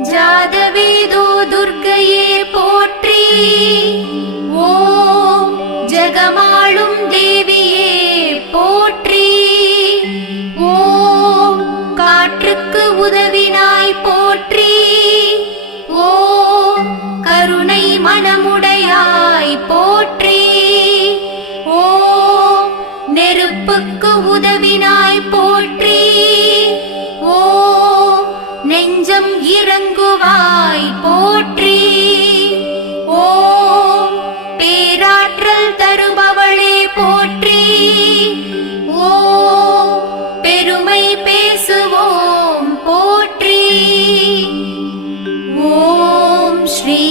ஜாதவேதோ துர்க்கையே போற்றி. ஓம் ஜெகமாளும் தேவியே போற்றி. ஓம் காற்றுக்கு உதவினாய் போற்றி. ஓம் கருணை மனமுடையாய் போற்றி. ஓம் நெருப்புக்கு உதவினாய் போற்றி. ஓம் நெஞ்சம் இறங்குவாய் போற்றி. ஓம் பேராற்றல் தருபவளே போற்றி. ஓம் பெருமை பேசுவோம் போற்றி. ஓம் ஸ்ரீ